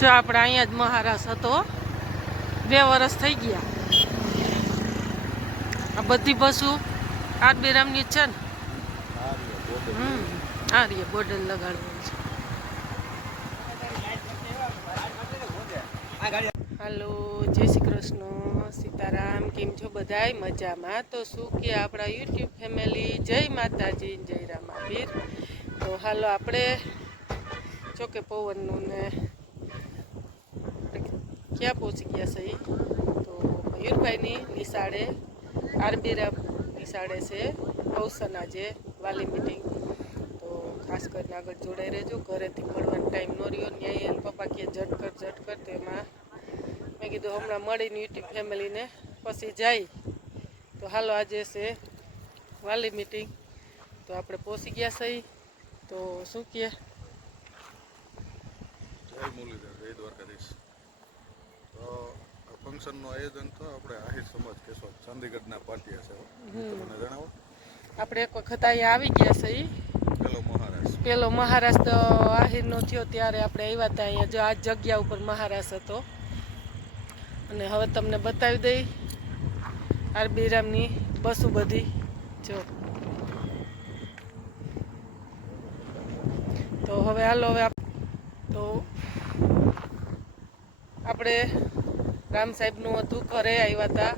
જો આપણે અહીંયા જ મહારાજ હતો, 2 વર્ષ થઈ ગયા. આ બધી બસો આરબીરામની જ છે ને. આ રે બોર્ડર લગાડવાનું છે. હાલો, જય શ્રી કૃષ્ણ, સીતારામ. કેમ છો બધાય? મજામાં? તો શું કે આપણા યુટ્યુબ ફેમિલી, જય માતાજી, જય રામાવીર. તો હાલો આપણે ચોકે પવનનું ને ક્યાં પહોંચી ગયા છે. તો મયુરભાઈની નિશાળે, આરબીરામ નિશાળે છે અવસન આજે વાલી મિટિંગ. તો ખાસ કરીને આગળ જોડાઈ રહેજો. ઘરેથી મળવાનો ટાઈમ ન રહ્યો, ન્યાય પપ્પા કે ઝટકર તો એમાં મેં કીધું હમણાં મળીને યુટ્યુબ ફેમિલીને પછી જાય. તો હાલો આજે છે વાલી મિટિંગ. તો આપણે પહોંચી ગયા છીએ. તો શું કહે? જય મુરલીધર, જય દ્વારકાધીશ. તો ફંક્શનનું આયોજન તો આપણે આહિર સમાજ કેશોદ ચંદીગઢના પાટિયા છે. તમને જણાવો, આપણે એક વખત અહીંયા આવી ગયા છીએ. પેલો મહારાજ તો આહિરનો થયો ત્યારે આપણે આવ્યા હતા અહીંયા. જો આ જગ્યા ઉપર મહારાજ હતો. અને હવે તમને બતાવી દઈ આરબીરામની બસો બધી. જો તો હવે હાલો, હવે તો આપણે રામ સાહેબનું હતું, ઘરે આવ્યા હતા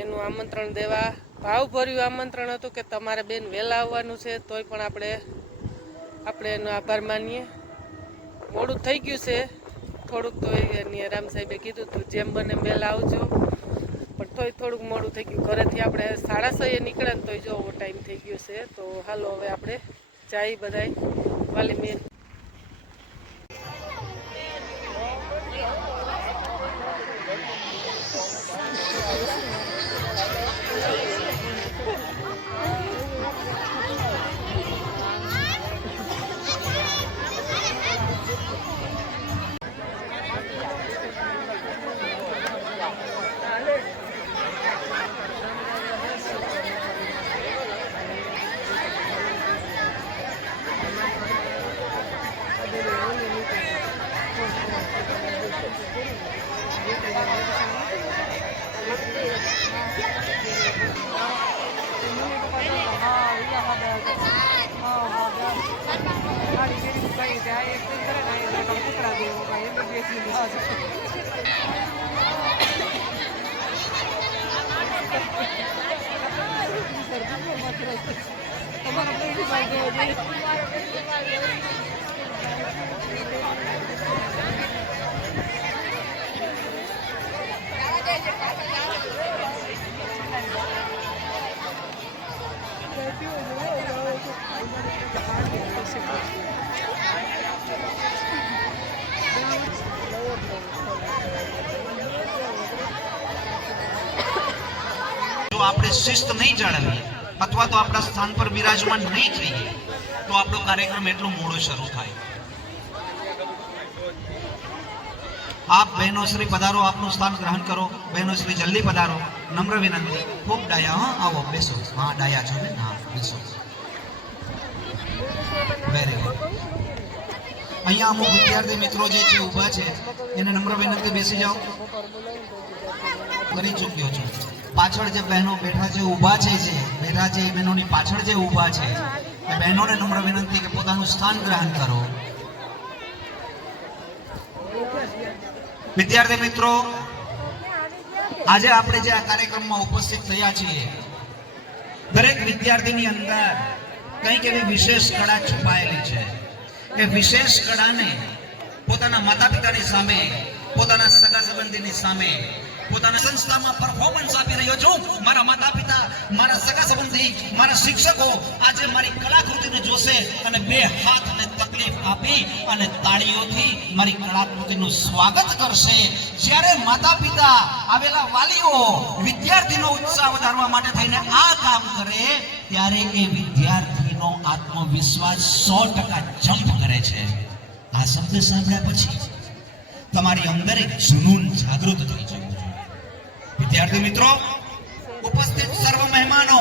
એનું આમંત્રણ દેવા. ભાવભર્યું આમંત્રણ હતું કે તમારે બેન વહેલા આવવાનું છે, તોય પણ આપણે એનો આભાર માનીએ. મોડું થઈ ગયું છે થોડુંક, તો એની રામ સાહેબે કીધું હતું જેમ બને વહેલા આવજો, પણ તોય થોડુંક મોડું થઈ ગયું. ઘરેથી આપણે 6:30 નીકળ્યા ને તોય જો ટાઈમ થઈ ગયો છે. તો હાલો હવે આપણે જાય બધાય વાલી મેં. જો આપણે શિસ્ત નહીં જાળવીએ અથવા તો આપણા સ્થાન પર બિરાજમાન નહીં થઈએ તો આપણો કાર્યક્રમ એટલો મોડો શરૂ થાય. આપ બહેનો શ્રી પધારો, આપનું સ્થાન ગ્રહણ કરો. બહેનો શ્રી જલ્દી પધારો, નમ્ર વિનંતી. ખૂબ ડાયા. હા, આવો બેસો. હા, ડાયા છો ને? હા, બેસો. Very good. અહીંયા અમુક વિદ્યાર્થી મિત્રો જે છે ઊભા છે, એને નમ્ર વિનંતી બેસી જાઓ. કરી ચૂક્યો છું. પાછળ જે બહેનો બેઠા છે, ઊભા છે, એ બહેનોની પાછળ જે ઊભા છે એ બહેનોને નમ્ર વિનંતી કે પોતાનું સ્થાન ગ્રહણ કરો. વિદ્યાર્થી મિત્રો, આજે આપણે જે આ કાર્યક્રમમાં ઉપસ્થિત થયા છીએ, દરેક વિદ્યાર્થીની અંદર કંઈક એવી વિશેષ કળા છુપાયેલી છે. એ વિશેષ કળાને પોતાના માતા પિતાની સામે, પોતાના સગા સંબંધીની સામે, પોતાના સંસ્થામાં પરફોર્મન્સ આપી રહ્યો છું. મારા માતા પિતા, મારા સગા સંબંધી, મારા શિક્ષકો આજે મારી કલાકૃતિને જોશે અને 2 હાથને તકલીફ આપી અને તાળીઓથી મારી કલાકૃતિનું સ્વાગત કરશે. જ્યારે માતા પિતા, આવેલા વાલીઓ વિદ્યાર્થીનો ઉત્સાહ વધારવા માટે થઈને આ કામ કરે, ત્યારે એ વિદ્યાર્થીનો આત્મવિશ્વાસ 100% જમ્પ કરે છે. આ શબ્દ સાંભળ્યા પછી તમારી અંદર એક જુનૂન જાગૃત થઈ જાય. વિદ્યાર્થી મિત્રો, ઉપસ્થિત સર્વ મહેમાનો,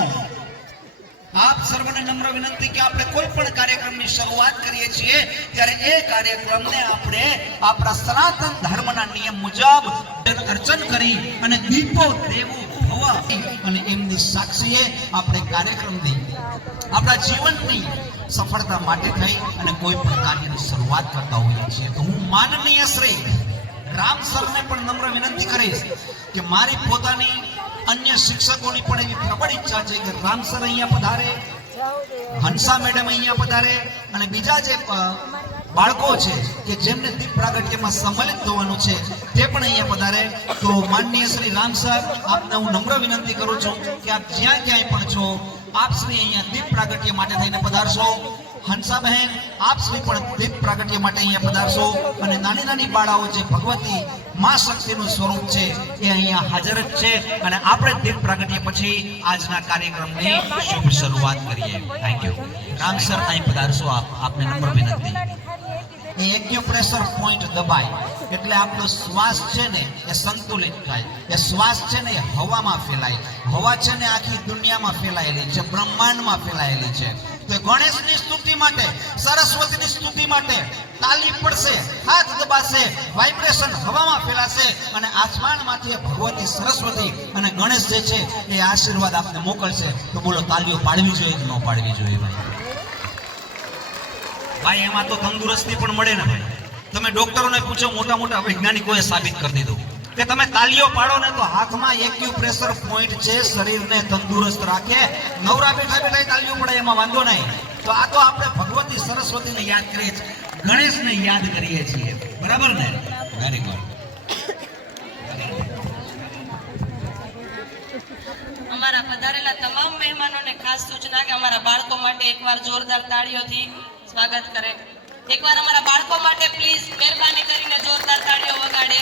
આપ સર્વને નમ્ર વિનંતી કે આપણે કોઈ પણ કાર્યક્રમની શરૂઆત કરીએ છીએ ત્યારે એ કાર્યક્રમને આપણે આપણા સનાતન ધર્મના નિયમ મુજબ અર્ચન કરી અને દીપો દેવું ભવ અને એમની સાક્ષીએ આપણે કાર્યક્રમની આપણા જીવનની સફળતા માટે થઈ અને કોઈ પણ કાર્યની શરૂઆત કરતા હોઈએ છીએ. તો હું માનનીય શ્રી રામ સરને પણ નમ્ર વિનંતી કરીશ કે મારી પોતાની અન્ય શિક્ષકોની પણ એવી પ્રબળ ઈચ્છા છે કે રામ સર અહીંયા પધારે, હંસા મેડમ અહીંયા પધારે અને બીજા જે બાળકો છે કે જેમને દીપ પ્રાગટ્યમાં સંમલિત થવાનું છે તે પણ અહીંયા પધારે. તો માનનીય શ્રી રામ સર, આપને હું નમ્ર વિનંતી કરું છું કે આપ જ્યાં ક્યાંય પણ છો આપ શ્રી અહીંયા દીપ પ્રાગટ્ય માટે થઈને પધારશો. હંસા બહેન, આપ શ્રી પણ દીપ પ્રાગટ્ય માટે અહીંયા પધારશો અને નાની નાની બાળાઓ જે ભગવતી માં શક્તિનું સ્વરૂપ છે એ અહીંયા હાજર જ છે અને આપણે દીપ પ્રાગટ્ય પછી આજના કાર્યક્રમની શુભ શરૂઆત કરીએ. Thank you. રામ સર, અહીં પધારશો આપને નમ્ર વિનંતી. એ એક્યુપ્રેશર પોઈન્ટ દબાય એટલે આપણો શ્વાસ છે ને એ સંતુલિત થાય. એ શ્વાસ છે ને એ હવામાં ફેલાય. હવા છે ને આખી દુનિયામાં ફેલાયેલી છે, બ્રહ્માંડમાં ફેલાયેલી છે. તો ગણેશની સ્તુતિ માટે, સરસ્વતીની સ્તુતિ માટે તાલી પડશે, હાથ દબાશે, વાઇબ્રેશન હવામાં ફેલાશે અને આસમાનમાંથી ભગવતી સરસ્વતી અને ગણેશ જે છે એ આશીર્વાદ આપને મોકલશે. તો બોલો, તાલીઓ પાડવી જોઈએ કે ન પાડવી જોઈએ? ભાઈ એમાં તો તંદુરસ્તી પણ મળે ને ભાઈ. તમે ડોક્ટરોને પૂછો, મોટા મોટા વૈજ્ઞાનિકોએ સાબિત કરી દીધું કે તમે તાલીઓ પાડો ને તો હાથમાં એક્યુપ્રેશર પોઈન્ટ છે, શરીરને તંદુરસ્ત રાખે. નવરા બેઠા બેઠા તાલીઓ પડાય એમાં વાંધો નહીં. તો આ તો આપણે ભગવતી સરસ્વતીને યાદ કરીએ છીએ, ગણેશને યાદ કરીએ છીએ, બરાબર ને? Very good. અમારા પધારેલા તમામ મહેમાનોને ખાસ સૂચના કે અમારા બાળકો માટે એકવાર જોરદાર તાળીઓથી સ્વાગત કરે. એકવાર અમારા બાળકો માટે પ્લીઝ મહેરબાની કરીને જોરદાર તાળીઓ વગાડે.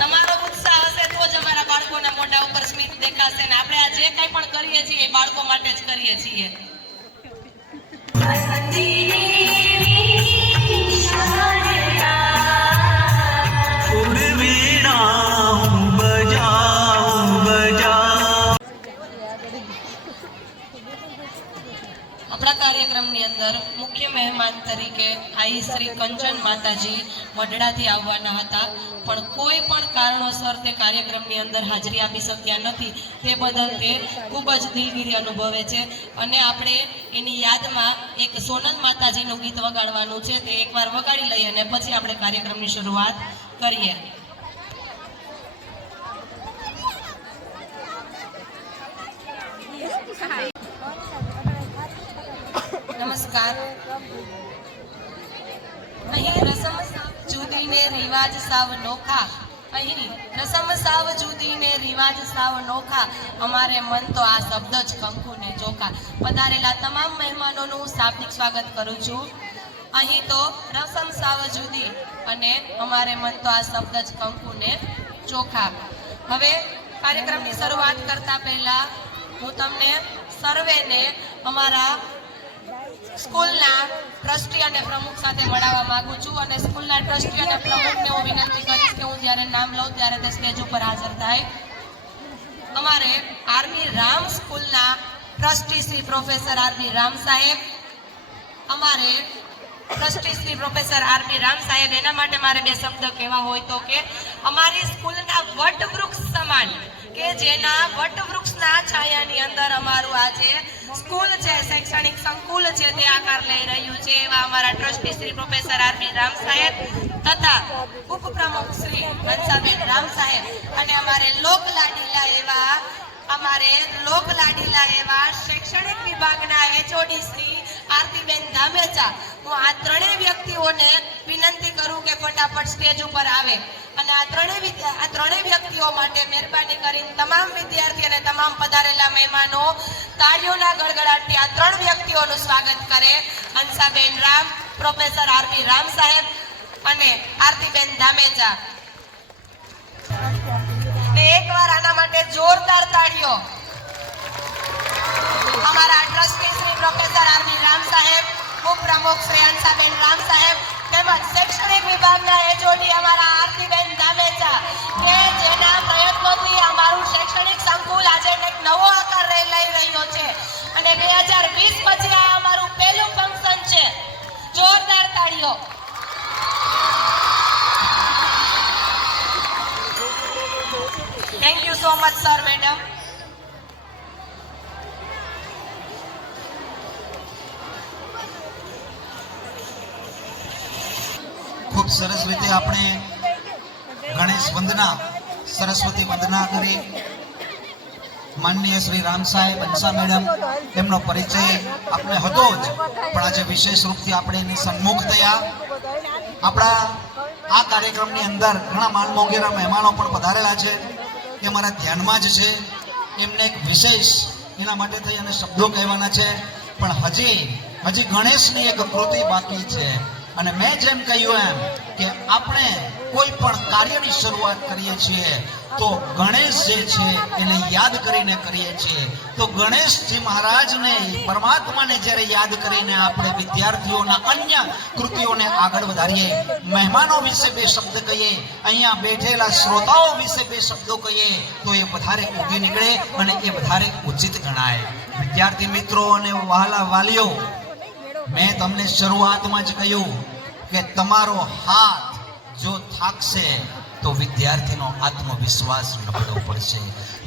તમારો ઉત્સાહ હશે તો જ અમારા બાળકોના મોઢા ઉપર સ્મિત દેખાશે ને આપણે આ જે કંઈ પણ કરીએ છીએ એ બાળકો માટે જ કરીએ છીએ. આપણા કાર્યક્રમની અંદર મુખ્ય મહેમાન તરીકે આઈ શ્રી કંચન માતાજી વડડાથી આવવાના હતા, પણ કોઈ પણ કારણોસર તે કાર્યક્રમની અંદર હાજરી આપી શક્યા નથી. તે બદલ તે ખૂબ જ દિલગીરી અનુભવે છે અને આપણે એની યાદમાં એક સોનલ માતાજીનું ગીત વગાડવાનું છે. તે એકવાર વગાડી લઈએ અને પછી આપણે કાર્યક્રમની શરૂઆત કરીએ. નમસ્કાર. અહીં રસમ જુદીને રિવાજ સાવ નોખા, અહીં રસમ સાવ જુદીને રિવાજ સાવ નોખા, અમારે મન તો આ શબ્દ જ કંકુ ને ચોખા. પધારેલા તમામ મહેમાનોનું હું શાબ્દિક સ્વાગત કરું છું. અહીં તો રસમ સાવ જુદી અને અમારે મન તો આ શબ્દ જ કંકુ ને ચોખા. હવે કાર્યક્રમની શરૂઆત કરતા પહેલા હું તમને સર્વેને અમારા સ્કૂલના ટ્રસ્ટી અને પ્રમુખ સાથે મળવા માંગુ છું અને સ્કૂલના ટ્રસ્ટી અને પ્રમુખને હું વિનંતી કરીશ કે હું જ્યારે નામ લઉં ત્યારે તે સ્ટેજ ઉપર હાજર થાય. અમારે આરબી રામ સ્કૂલના trustee Shri professor R B Ram સાહેબ, અમારે trustee Shri professor R B Ram સાહેબ, એના માટે મારે બે શબ્દ કહેવા હોય તો કે અમારી સ્કૂલના વટવૃક્ષ સમાન કે જેના વટવૃક્ષના છાયાની અંદર અમારું આજે સ્કૂલ છે, શૈક્ષણિક સંકુલ છે, તે આકાર લઈ રહ્યું છે. એવા અમારા trustee Shri professor R B Ram સાહેબ તથા ઉપપ્રમુખ શ્રી હંસાબેન રામ સાહેબ અને અમારે લોકલાડીલા એવા શૈક્ષણિક વિભાગના એચઓડી શ્રી આરતીબેન ધામેચા. હું આ ત્રણેય વ્યક્તિઓને વિનંતી કરું કે ફટાફટ સ્ટેજ ઉપર આવે અને આ ત્રણેય વ્યક્તિઓ માટે મહેરબાની કરીને તમામ વિદ્યાર્થી અને તમામ પધારેલા મહેમાનો તાળીઓના ગડગડાટથી આ ત્રણ વ્યક્તિઓનું સ્વાગત કરે. હંસાબેન રામ, પ્રોફેસર આરબી રામ સાહેબ અને આરતીબેન ધામેચા. ને એકવાર આના માટે જોરદાર તાળીઓ અમારા trustee Shri professor R B Ram સાહેબ, ઉપપ્રમુખ શ્રી હંસાબેન રામ સાહેબ તેમજ શૈક્ષણિક વિભાગના એચઓડી અમારા આરતીબેન ધામેચા કે જેના પ્રયત્નોથી અમારું શૈક્ષણિક સંકુલ આજે એક નવો આકાર લઈ રહ્યું અને 2020 પછી આ અમારું પહેલું ફંક્શન છે. જોરદાર તાળીઓ. Thank you so much sir madam. ખૂબ સરસ રીતે આપણે ગણેશ વંદના, સરસ્વતી વંદના કરી. માનનીય શ્રી રામ સાહેબ, અંશા મેડમ, એમનો પરિચય આપણે હતો જ, પણ આજે વિશેષ રૂપથી આપણે એની સન્મુખ થયા. આપણા આ કાર્યક્રમની અંદર ઘણા માનમોગેરા મહેમાનો પણ પધારેલા છે, એ અમારા ધ્યાનમાં જ છે. એમને એક વિશેષ એના માટે થઈ અને શબ્દો કહેવાના છે, પણ હજી ગણેશની એક કૃતિ બાકી છે. અને મેં જેમ કહ્યું એમ કે આપણે કોઈ પણ કાર્યની શરૂઆત કરીએ છીએ તો ગણેશ જે છે એને યાદ કરીને કરીએ છીએ. તો ગણેશજી મહારાજને, પરમાત્માને જ્યારે યાદ કરીને આપણે વિદ્યાર્થીઓના અન્ય કૃતિઓને આગળ વધારીએ, મહેમાનો વિશે બે શબ્દ કહીએ, અહીંયા બેઠેલા શ્રોતાઓ વિશે બે શબ્દો કહીએ, તો એ વધારે ઉગી નીકળે અને એ વધારે ઉચિત ગણાય. વિદ્યાર્થી મિત્રો અને વહાલા વાલીઓ, મેં તમને શરૂઆતમાં જ કહ્યું કે તમારો હાથ જો થાકશે તો વિદ્યાર્થીનો આત્મવિશ્વાસ નબળો પડશે,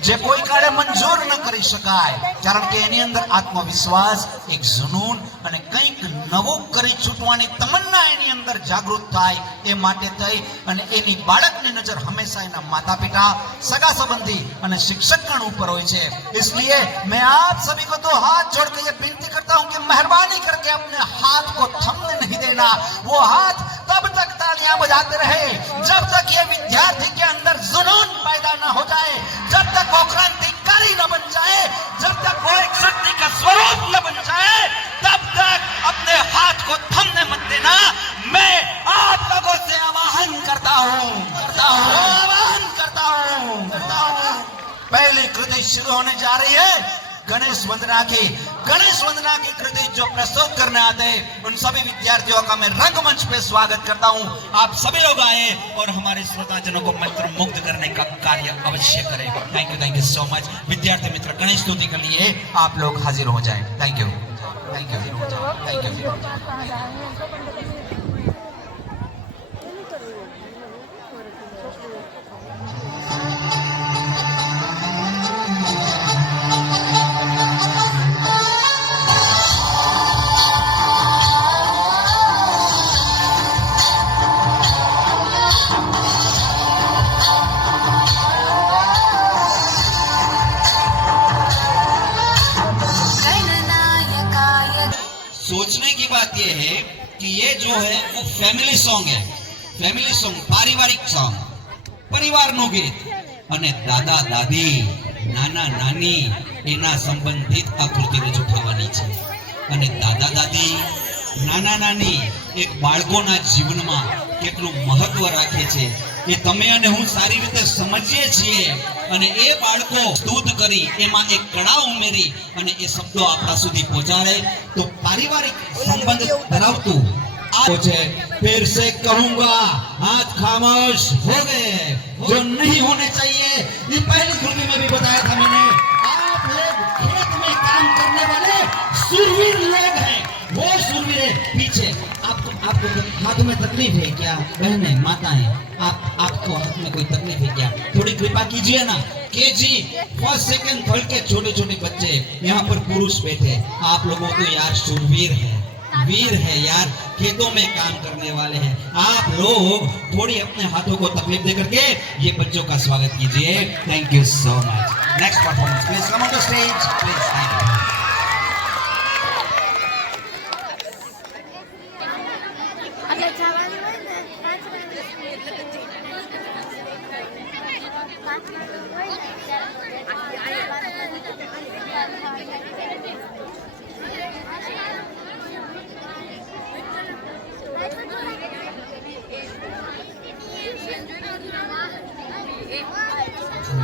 જે કોઈ કાળે મંજૂર ન કરી શકાય. કારણ કે એની અંદર આત્મવિશ્વાસ, એક જુનૂન અને કંઈક નવું કરી છૂટવાની તમન્ના એની અંદર જાગૃત થાય, એ માટે થઈ અને એની બાળકની નજર હંમેશા એના માતા પિતા, સગા સંબંધી અને शिक्षकगण ऊपर હોય છે. इसलिए मैं आप सभी को तो हाथ जोड़ के ये विनती करता हूं कि मेहरबानी करके अपने हाथ को थमने नहीं देना. वो हाथ तब तक तालियां बजाते रहे जब तक ये विद्यार्थी के अंदर जुनून पैदा न हो जाए, जब तक वो क्रांतिकारी न बन जाए, जब तक वो एक शक्ति का स्वरूप न बन जाए, तब तक अपने हाथ को थमने मत देना. मैं आप लोगों से आह्वान करता हूं. पहली कृति शुरू होने जा रही है गणेश वंदना की. गणेश वंदना की कृति जो प्रस्तुत करने आते हैं उन सभी विद्यार्थियों का मैं रंगमंच पे स्वागत करता हूं. आप सभी लोग आए और हमारे श्रोताजनों को मंत्र मुग्ध करने का कार्य अवश्य करें. Thank you so much. विद्यार्थी मित्र, गणेश स्तुति के लिए आप लोग हाजिर हो जाएं. Thank you. सोचने की बात यह है कि ये जो है वो फैमिली सॉन्ग है. फैमिली सॉन्ग, पारिवारिक सॉन्ग, परिवारનું ગીત. અને દાદા દાદી, નાના નાની એના સંબંધિત આકૃતિ રજૂ થવાની છે. અને દાદા દાદી, નાના નાની એક બાળકોના જીવનમાં કેટલું મહત્વ રાખે છે એ તમે અને હું સારી રીતે સમજીએ છીએ. અને એ બાળકો સ્તુત કરી એમાં એક કળા ઉમેરી અને એ શબ્દો આપણા સુધી પહોંચાડે તો પારિવારિક સંબંધ ધરાવતું આ છે. फिर से कहूंगा, हाथ खामोश हो गए जो नहीं होने चाहिए. ये पहली कृति में भी बताया था मैंने. आप लोग खेत में काम करने वाले शूरवीर लोग हैं. वो शूरवीर पीछे आपको हाथ में तकलीफ है क्या? बहनें, माताएं, आपको हाथ में कोई तकलीफ है क्या? थोड़ी कृपा कीजिए ना. केजी, फर्स्ट सेकंड, थर्ड के छोटे छोटे बच्चे, यहाँ पर पुरुष बैठे, आप लोगों को यार शूरवीर है, वीर है यार, खेतों में काम करने वाले हैं. आप लोग थोड़ी अपने हाथों को तकलीफ दे करके ये बच्चों का स्वागत कीजिए. Thank you so much. Next performance please come on the stage please. Thank you.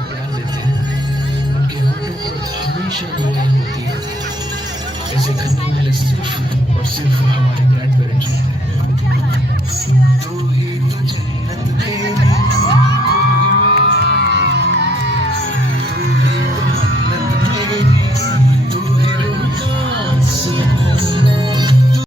प्यार देते हैं, उनके होठों पर हमेशा दुआएं होती है. जैसे गन्ने वाले सिर्फ